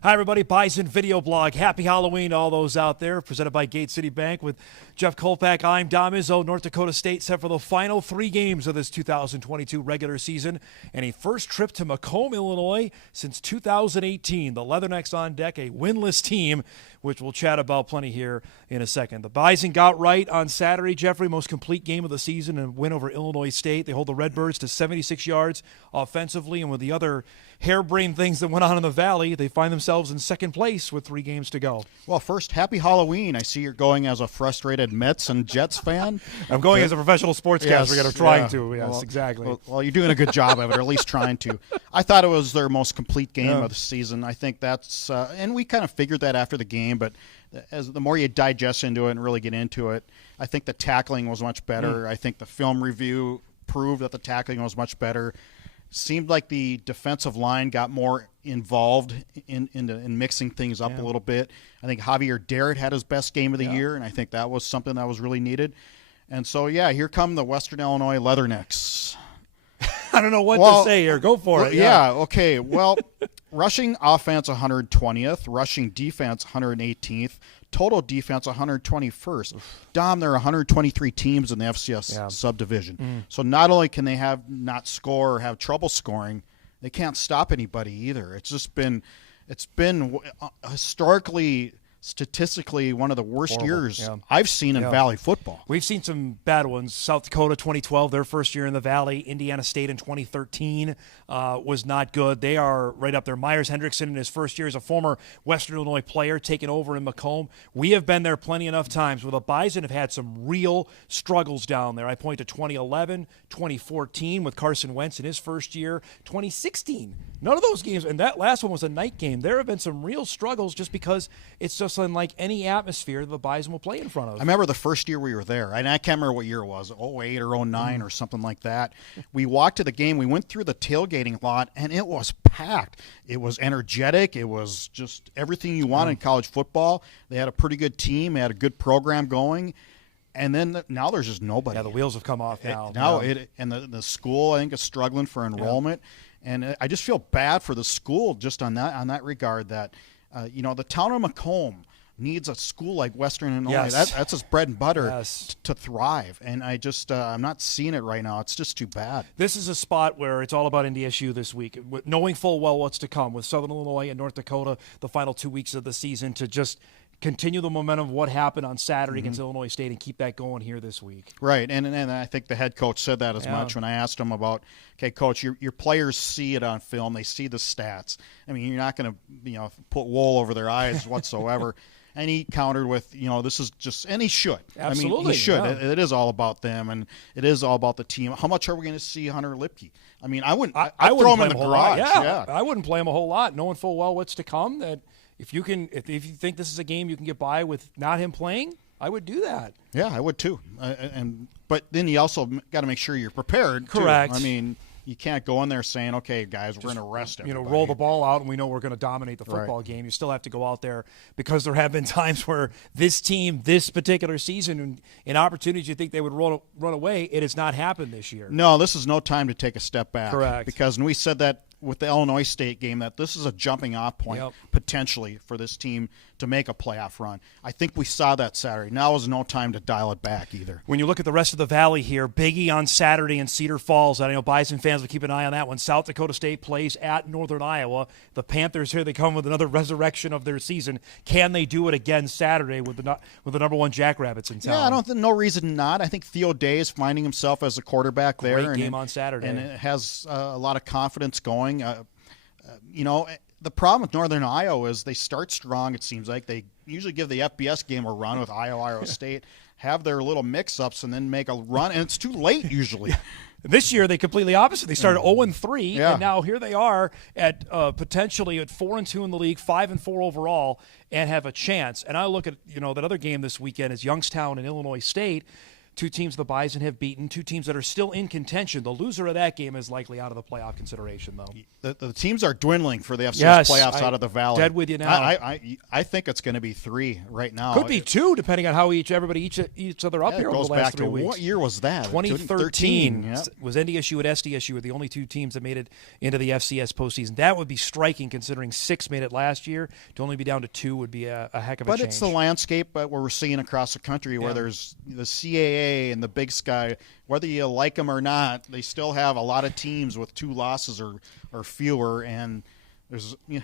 Hi, everybody. Bison Video Blog. Happy Halloween to all those out there. Presented by Gate City Bank with Jeff Kolpack. I'm Dom Izzo. North Dakota State set for the final 3 games of this 2022 regular season and a first trip to Macomb, Illinois since 2018. The Leathernecks on deck, a winless team, which we'll chat about plenty here in a second. The Bison got right on Saturday, Jeffrey, most complete game of the season and win over Illinois State. They hold the Redbirds to 76 yards offensively, and with the other harebrained things that went on in the Valley, they find themselves in second place with 3 games to go. Well, first, happy Halloween. I see you're going as a frustrated Mets and Jets fan. I'm going as a professional sportscaster. Yes, I'm trying to. Yes, well, exactly. Well, you're doing a good job of it, or at least trying to. I thought it was their most complete game of the season. I think that's and we kind of figured that after the game, but as the more you digest into it and really get into it, I think the tackling was much better. I think the film review proved that the tackling was much better. Seemed like the defensive line got more involved in mixing things up a little bit. I think Javier Darrett had his best game of the year, and I think that was something that was really needed. And so, here come the Western Illinois Leathernecks. I don't know what to say here. Go for it. Yeah, okay. Well, rushing offense 120th, rushing defense 118th, total defense 121st. Dom, there are 123 teams in the FCS subdivision. So not only can they not score or have trouble scoring, they can't stop anybody either. It's been historically, statistically, one of the worst years I've seen in Valley football. We've seen some bad ones. South Dakota 2012, their first year in the Valley. Indiana State in 2013 was not good. They are right up there. Myers Hendrickson in his first year as a former Western Illinois player taking over in Macomb. We have been there plenty enough times where the Bison have had some real struggles down there. I point to 2011, 2014 with Carson Wentz in his first year, 2016. None of those games, and that last one was a night game. There have been some real struggles just because it's just unlike any atmosphere the Bison will play in front of. I remember the first year we were there, and I can't remember what year it was, 08 or 09 or something like that. We walked to the game. We went through the tailgating lot, and it was packed. It was energetic. It was just everything you want in college football. They had a pretty good team. They had a good program going. And then now there's just nobody. Yeah, the wheels have come off now. And the school, I think, is struggling for enrollment. And I just feel bad for the school just on that regard that, the town of Macomb needs a school like Western Illinois. That's its bread and butter to thrive. And I'm not seeing it right now. It's just too bad. This is a spot where it's all about NDSU this week, knowing full well what's to come with Southern Illinois and North Dakota the final 2 weeks of the season to just continue the momentum of what happened on Saturday against Illinois State and keep that going here this week. Right, and I think the head coach said that as much when I asked him about, okay, coach, your players see it on film. They see the stats. I mean, you're not going to put wool over their eyes whatsoever. And he countered with, this is just, and he should. Absolutely. I mean, he should. Yeah. It is all about them, and it is all about the team. How much are we going to see Hunter Lipke? I mean, I'd throw him in the garage. I wouldn't play him a whole lot, knowing full well what's to come. That if you think this is a game you can get by with not him playing, I would do that. Yeah, I would too. But then you also got to make sure you're prepared. Correct. Too. I mean, you can't go in there saying, okay, guys, we're going to rest everybody. Roll the ball out and we know we're going to dominate the football game. You still have to go out there because there have been times where this team, this particular season, in opportunities you think they would run away, it has not happened this year. No, this is no time to take a step back. Correct. Because we said that with the Illinois State game, that this is a jumping off point potentially for this team to make a playoff run. I think we saw that Saturday. Now is no time to dial it back either. When you look at the rest of the Valley here, Biggie on Saturday in Cedar Falls. I know Bison fans will keep an eye on that one. South Dakota State plays at Northern Iowa. The Panthers here, they come with another resurrection of their season. Can they do it again Saturday with the number 1 Jackrabbits in town? Yeah, I don't think no reason not. I think Theo Day is finding himself as a quarterback there. Great game on Saturday. And it has a lot of confidence going. The problem with Northern Iowa is they start strong, it seems like. They usually give the FBS game a run with Iowa State, have their little mix-ups, and then make a run, and it's too late usually. This year, they completely opposite. They started 0-3, and now here they are at potentially at 4-2 in the league, 5-4 overall, and have a chance. And I look at that other game this weekend is Youngstown and Illinois State. two teams the Bison have beaten, two teams that are still in contention. The loser of that game is likely out of the playoff consideration, though. The teams are dwindling for the FCS playoffs out of the Valley. Dead with you now. I think it's going to be 3 right now. Could be 2, depending on how everybody each other up here over the last 3 weeks. What year was that? 2013 Yep. was NDSU and SDSU were the only 2 teams that made it into the FCS postseason. That would be striking, considering 6 made it last year. To only be down to 2 would be a heck of a change. But it's the landscape where we're seeing across the country, where there's the CAA and the Big Sky. Whether you like them or not, they still have a lot of teams with 2 losses or fewer, and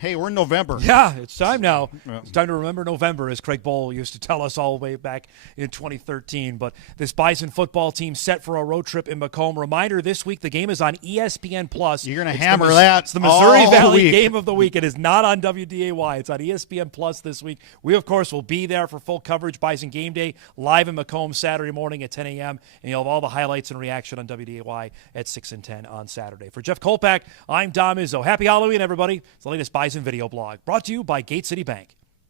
hey, we're in November. Yeah, it's time now. It's time to remember November, as Craig Bowl used to tell us all the way back in 2013. But this Bison football team set for a road trip in Macomb. Reminder, this week the game is on ESPN Plus. You're going to hammer that. It's the Missouri Valley week. Game of the Week. It is not on WDAY. It's on ESPN Plus this week. We, of course, will be there for full coverage. Bison Game Day live in Macomb Saturday morning at 10 a.m. And you'll have all the highlights and reaction on WDAY at 6 and 10 on Saturday. For Jeff Kolpack, I'm Dom Izzo. Happy Halloween, everybody. It's the latest Bison Video Blog, brought to you by Gate City Bank.